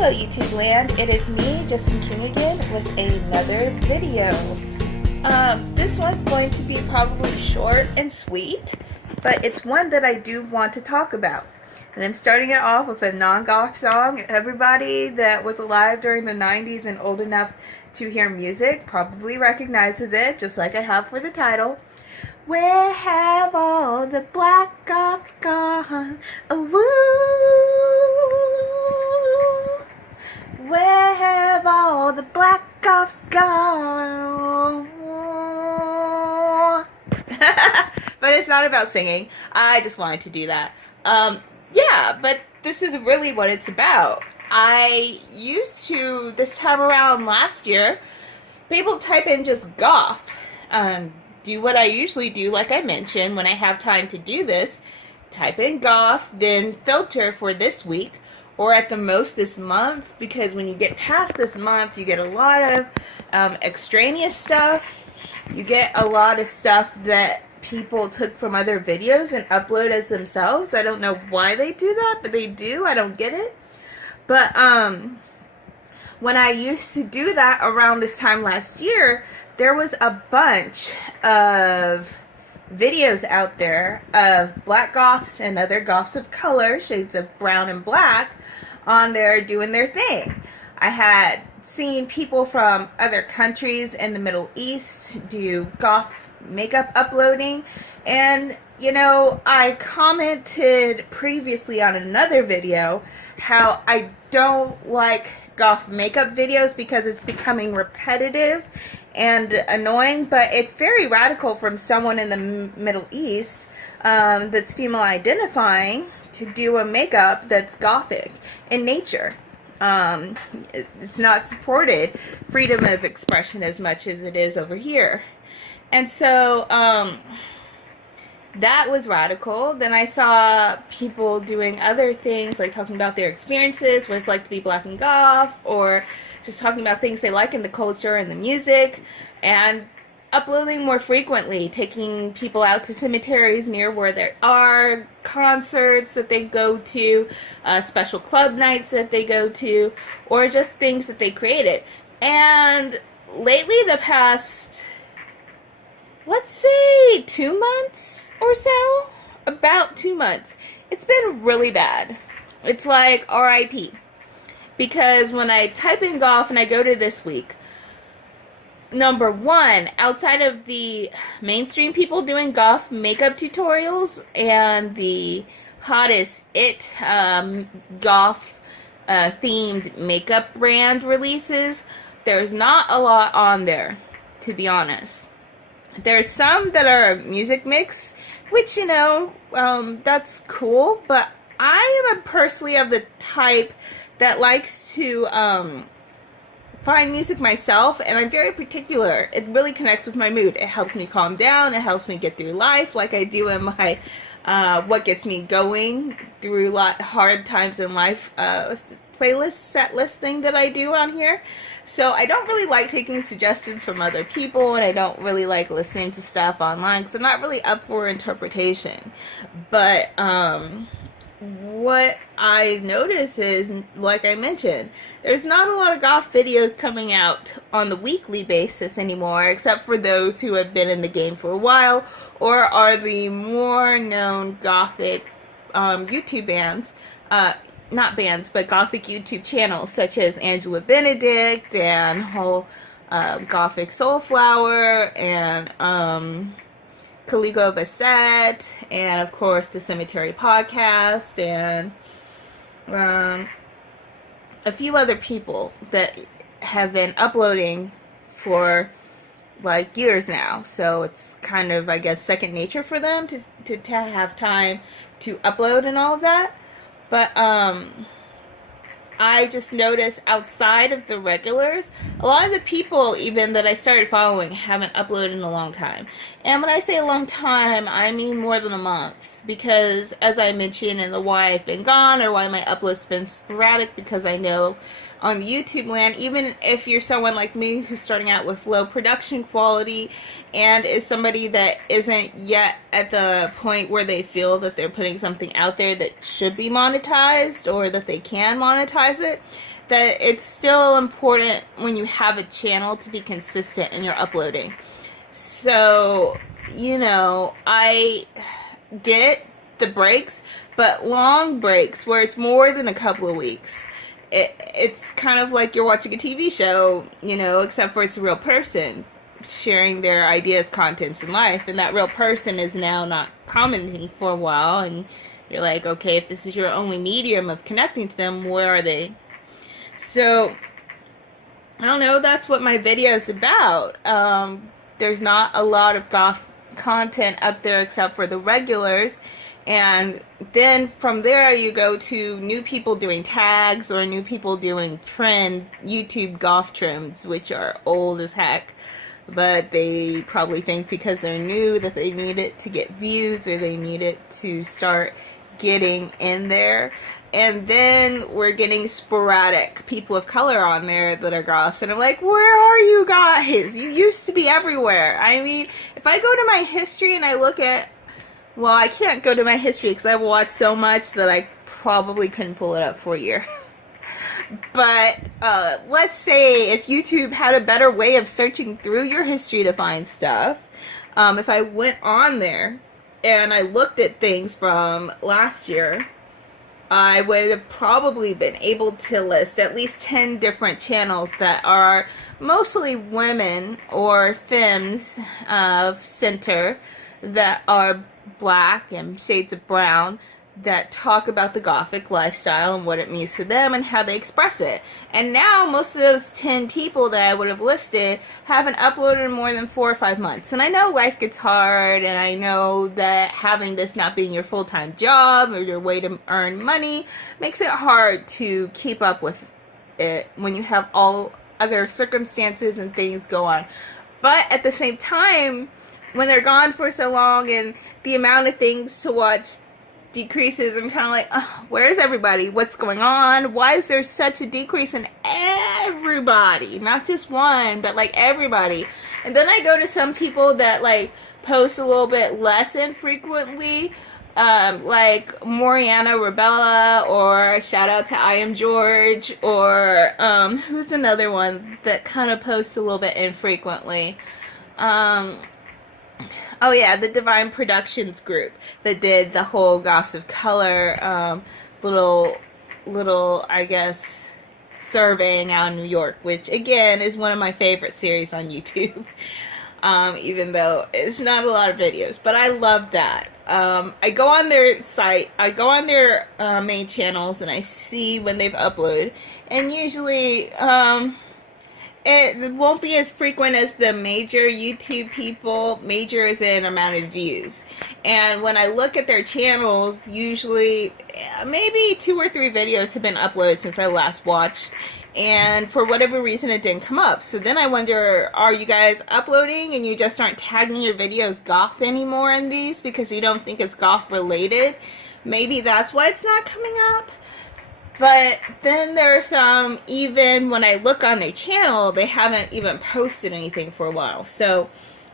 Hello YouTube land, it is me, Justin King again, with another video. This one's going to be probably short and sweet, but it's one that I do want to talk about. And I'm starting it off with a non-goth song. Everybody that was alive during the 90s and old enough to hear music probably recognizes it, just like I have for the title. Where have all the black goths gone? Woo! Where have all the black goths gone? But it's not about singing. I just wanted to do that. Yeah, but this is really what it's about. I used to, this time around last year, people type in just goth. Do what I usually do, like I mentioned, when I have time to do this. Type in goth, then filter for this week, or at the most this month, because when you get past this month, you get a lot of extraneous stuff. You get a lot of stuff that people took from other videos and upload as themselves. I don't know why they do that, but they do. I don't get it. But when I used to do that around this time last year, there was a bunch of videos out there of black goths and other goths of color, shades of brown and black, on there doing their thing. I had seen people from other countries in the Middle East do goth makeup uploading, and you know, I commented previously on another video how I don't like goth makeup videos because it's becoming repetitive and annoying, but it's very radical from someone in the Middle East that's female identifying to do a makeup that's gothic in nature. It's not supported freedom of expression as much as it is over here. And so that was radical. Then I saw people doing other things, like talking about their experiences, what it's like to be black and goth, or just talking about things they like in the culture and the music, and uploading more frequently, taking people out to cemeteries near where there are, concerts that they go to, special club nights that they go to, or just things that they created. And lately, the past, let's say 2 months or so, about 2 months, it's been really bad. It's like RIP. Because when I type in goth and I go to this week, number one, outside of the mainstream people doing goth makeup tutorials and the hottest goth themed makeup brand releases, there's not a lot on there, to be honest. There's some that are a music mix, which, you know, that's cool, but I am personally of the type that likes to find music myself, and I'm very particular. It really connects with my mood. It helps me calm down. It helps me get through life, like I do in my what gets me going through hard times in life playlist, set list thing that I do on here. So I don't really like taking suggestions from other people, and I don't really like listening to stuff online because I'm not really up for interpretation. But what I notice is, like I mentioned, there's not a lot of goth videos coming out on the weekly basis anymore, except for those who have been in the game for a while or are the more known gothic YouTube bands, not bands, but gothic YouTube channels such as Angela Benedict and whole Gothic Soulflower and Caligo Bassett, and of course the Cemetery Podcast, and a few other people that have been uploading for like years now. So it's kind of, I guess, second nature for them to have time to upload and all of that. But I just noticed outside of the regulars, a lot of the people even that I started following haven't uploaded in a long time. And when I say a long time, I mean more than a month. Because as I mentioned in the why I've been gone, or why my upload's been sporadic, because I know on the YouTube land, even if you're someone like me who's starting out with low production quality and is somebody that isn't yet at the point where they feel that they're putting something out there that should be monetized or that they can monetize it, that it's still important when you have a channel to be consistent in your uploading. So, I get the breaks, but long breaks where it's more than a couple of weeks. It's kind of like you're watching a TV show, except for it's a real person sharing their ideas, contents, and life, and that real person is now not commenting for a while, and you're like, okay, if this is your only medium of connecting to them, where are they? So, I don't know, that's what my video is about. There's not a lot of goth content up there except for the regulars, and then from there you go to new people doing tags or new people doing trend YouTube goth trends, which are old as heck, but they probably think because they're new that they need it to get views or they need it to start getting in there. And then we're getting sporadic people of color on there that are goths, and I'm like, where are you guys? You used to be everywhere. I mean, if I go to my history and I look at, well, I can't go to my history because I've watched so much that I probably couldn't pull it up for a year. But let's say if YouTube had a better way of searching through your history to find stuff, if I went on there and I looked at things from last year, I would have probably been able to list at least 10 different channels that are mostly women or femmes of center that are black and shades of brown that talk about the gothic lifestyle and what it means to them and how they express it. And now most of those 10 people that I would have listed haven't uploaded in more than 4 or 5 months. And I know life gets hard, and I know that having this not being your full-time job or your way to earn money makes it hard to keep up with it when you have all other circumstances and things go on. But at the same time, when they're gone for so long and the amount of things to watch decreases, I'm kind of like, oh, where's everybody? What's going on? Why is there such a decrease in everybody? Not just one, but like everybody. And then I go to some people that like post a little bit less infrequently, like Moriana Rebella, or shout out to I Am George, or who's another one that kind of posts a little bit infrequently? Oh yeah, the Divine Productions group that did the whole Goths of Color little I guess surveying out in New York, which again is one of my favorite series on YouTube. Even though it's not a lot of videos, but I love that. I go on their site, I go on their main channels, and I see when they've uploaded, and usually it won't be as frequent as the major YouTube people. Major is in amount of views. And when I look at their channels, usually maybe 2 or 3 videos have been uploaded since I last watched. And for whatever reason, it didn't come up. So then I wonder, are you guys uploading and you just aren't tagging your videos goth anymore in these because you don't think it's goth related? Maybe that's why it's not coming up. But then there's some, even when I look on their channel, they haven't even posted anything for a while. So,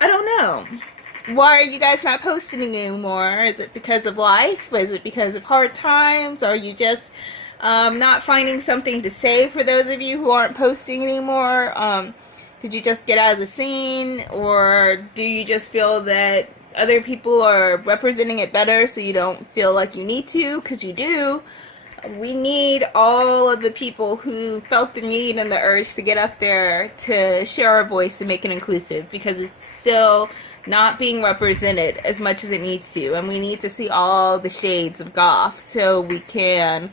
I don't know. Why are you guys not posting anymore? Is it because of life? Is it because of hard times? Are you just not finding something to say for those of you who aren't posting anymore? Did you just get out of the scene? Or do you just feel that other people are representing it better so you don't feel like you need to? Because you do. We need all of the people who felt the need and the urge to get up there to share our voice and make it inclusive, because it's still not being represented as much as it needs to, and we need to see all the shades of goth so we can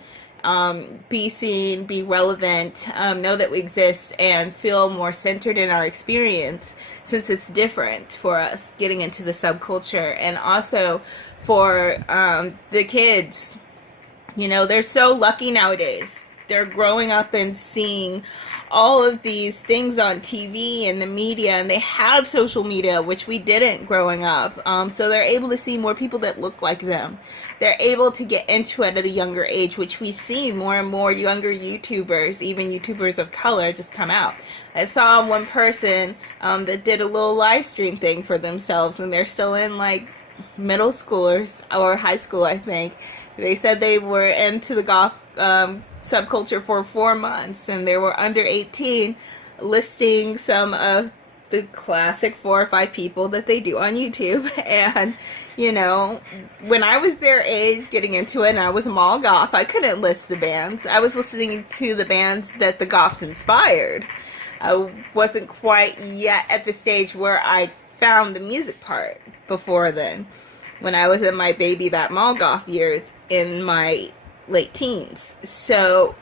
be seen, be relevant, know that we exist, and feel more centered in our experience, since it's different for us getting into the subculture. And also for the kids, they're so lucky nowadays. They're growing up and seeing all of these things on TV and the media, and they have social media, which we didn't growing up. So they're able to see more people that look like them. They're able to get into it at a younger age, which we see more and more younger YouTubers, even YouTubers of color, just come out. I saw one person that did a little live stream thing for themselves, and they're still in like middle schoolers or high school, I think. They said they were into the goth subculture for 4 months, and they were under 18, listing some of the classic 4 or 5 people that they do on YouTube. And you know, when I was their age getting into it and I was a mall goth, I couldn't list the bands. I was listening to the bands that the goths inspired. I wasn't quite yet at the stage where I found the music part before then, when I was in my baby bat mall goth years in my late teens. So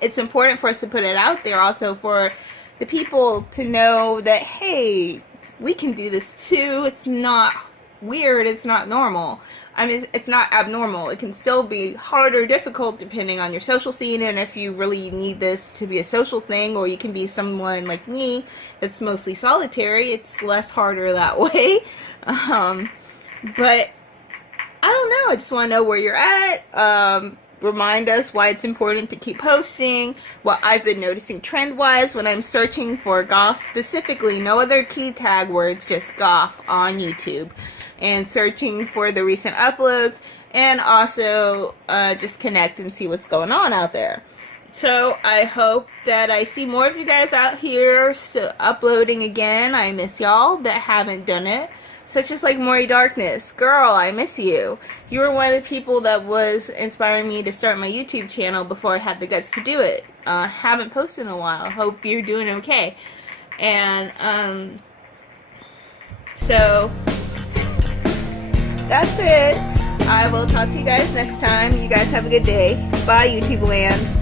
it's important for us to put it out there also for the people to know that, hey, we can do this too. It's not weird, it's not normal. I mean, it's not abnormal. It can still be hard or difficult depending on your social scene, and if you really need this to be a social thing, or you can be someone like me that's mostly solitary, it's less harder that way. But I don't know, I just want to know where you're at. Remind us why it's important to keep posting, what I've been noticing trend-wise when I'm searching for goth specifically, no other key tag words, just goth on YouTube, and searching for the recent uploads, and also just connect and see what's going on out there. So I hope that I see more of you guys out here uploading again. I miss y'all that haven't done it. Such as like Maury Darkness. Girl, I miss you. You were one of the people that was inspiring me to start my YouTube channel before I had the guts to do it. Haven't posted in a while. Hope you're doing okay. And, so, that's it. I will talk to you guys next time. You guys have a good day. Bye, YouTube land.